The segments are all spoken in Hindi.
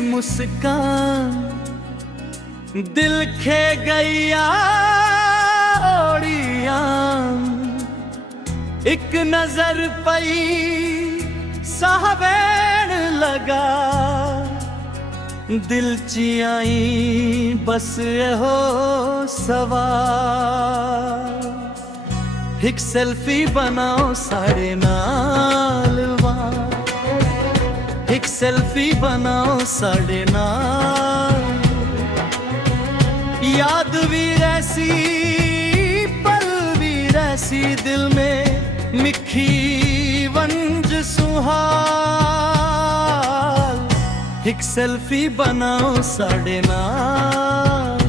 मुस्कान दिल खे गईया ओड़िया, एक नजर पई सावेण लगा, दिल ची आई बस हो सवाल। एक सेल्फी बनाओ साढ़े नाल वाल, एक सेल्फी बनाओ साढ़े नाल, याद भी ऐसी पल भी ऐसी, दिल में मिठी वंज सुहाल। एक सेल्फी बनाओ साढ़े नाल।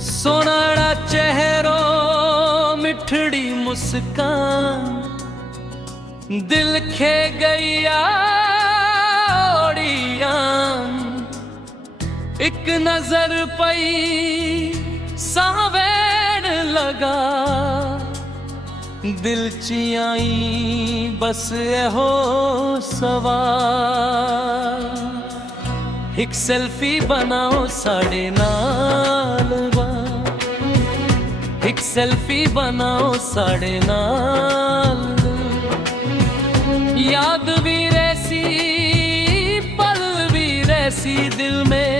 सोनाड़ा चेहरो मिठड़ी मुस्कान दिल खे गईया ओड़िया, एक नजर पई सावेण लगा, दिल ची आई बस हो सवाल। एक सेल्फी बनाओ साढ़े नाल वाल, एक सेल्फी बनाओ साढ़े नाल, याद भी ऐसी पल भी ऐसी, दिल में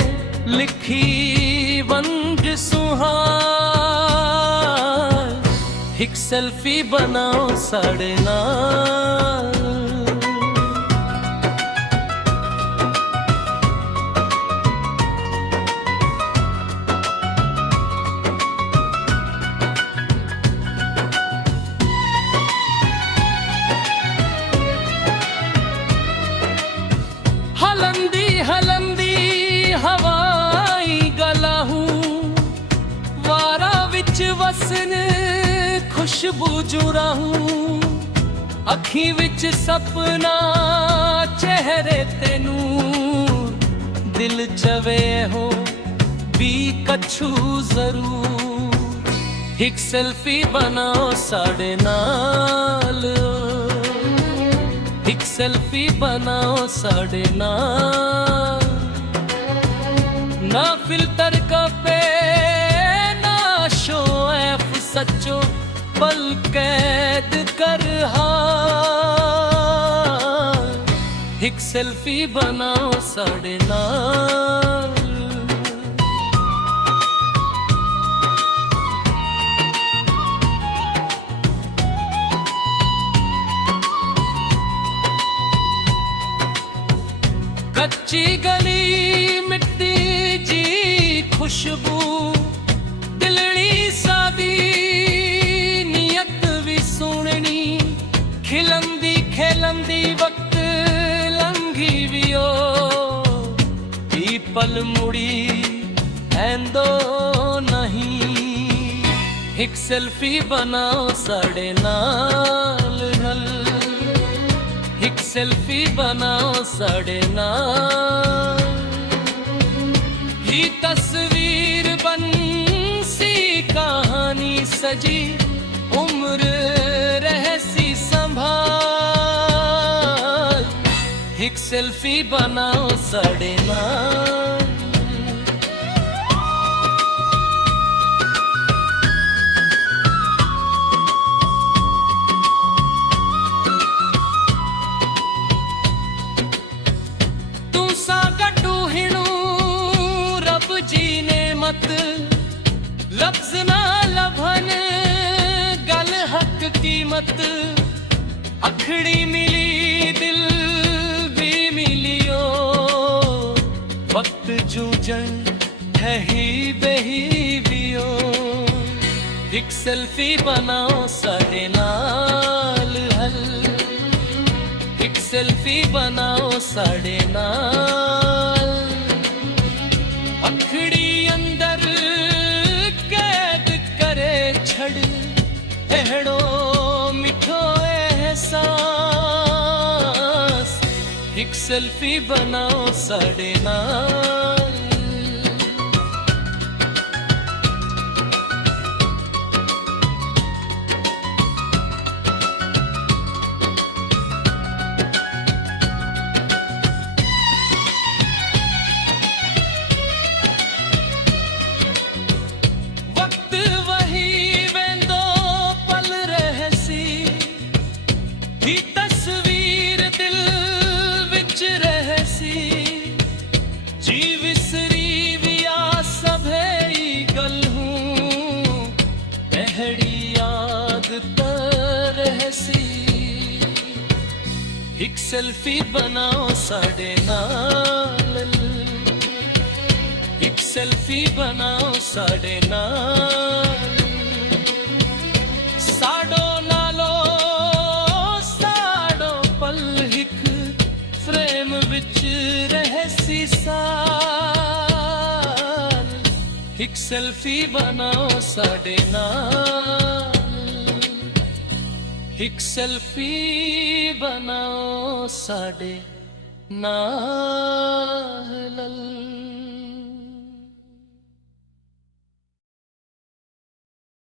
लिखी वंज सुहाल। एक सेल्फी बनाओ साढ़े नाल। हलंदी हलंदी हवाई गला हूँ, वारा विच वसन खुशबू जुरा हूँ, अखी विच सपना चेहरे ते नूर, दिल चवे हो भी कछु जरूर। एक सेल्फी बनाओ साढ़े नाल, एक सेल्फी बनाओ साढ़े नाल, ना फिल्टर कपे ना शो एफ, सच्चो पल कैद कर हाल। एक सेल्फी बनाओ साढ़े नाल। कच्ची गली मिट्टी जी खुशबू, दिलड़ी सादी नियत भी सुननी, खिलंदी खेलंदी वक्त लंघी वियो, ई पल मुड़ी ऐंदो नहीं। एक सेल्फी बनाओ साढ़े नाल नल, एक सेल्फी बनाओ साढ़े नाल, ही तस्वीर बन सी कहानी सजी, उम्र रहसी संभाल। एक सेल्फी बनाओ साढ़े नाल। लफ्ज ना लभन गल हक कीमत, अखड़ी मिली दिल भी मिलियो, वक्त जूझन है ही बही वियो। एक सेल्फी बनाओ साढ़े नाल। सेल्फी बनाओ साडे नाल अखड़ी अंदर कैद करे छड़ एहड़ो मिठो एहसास एक सेल्फी बनाओ साडे नाल तस्वीर दिल विच रहसी जी विसरी विया सभई गल हूँ अहड़ी याद तरहसी एक सेल्फी बनाओ साडे नाल एक सेल्फी बनाओ साडे नाल साडो नालो फ्रेम विच रहसी साल एक सेल्फी बनाओ साडे नाल एक सेल्फी बनाओ साडे नाल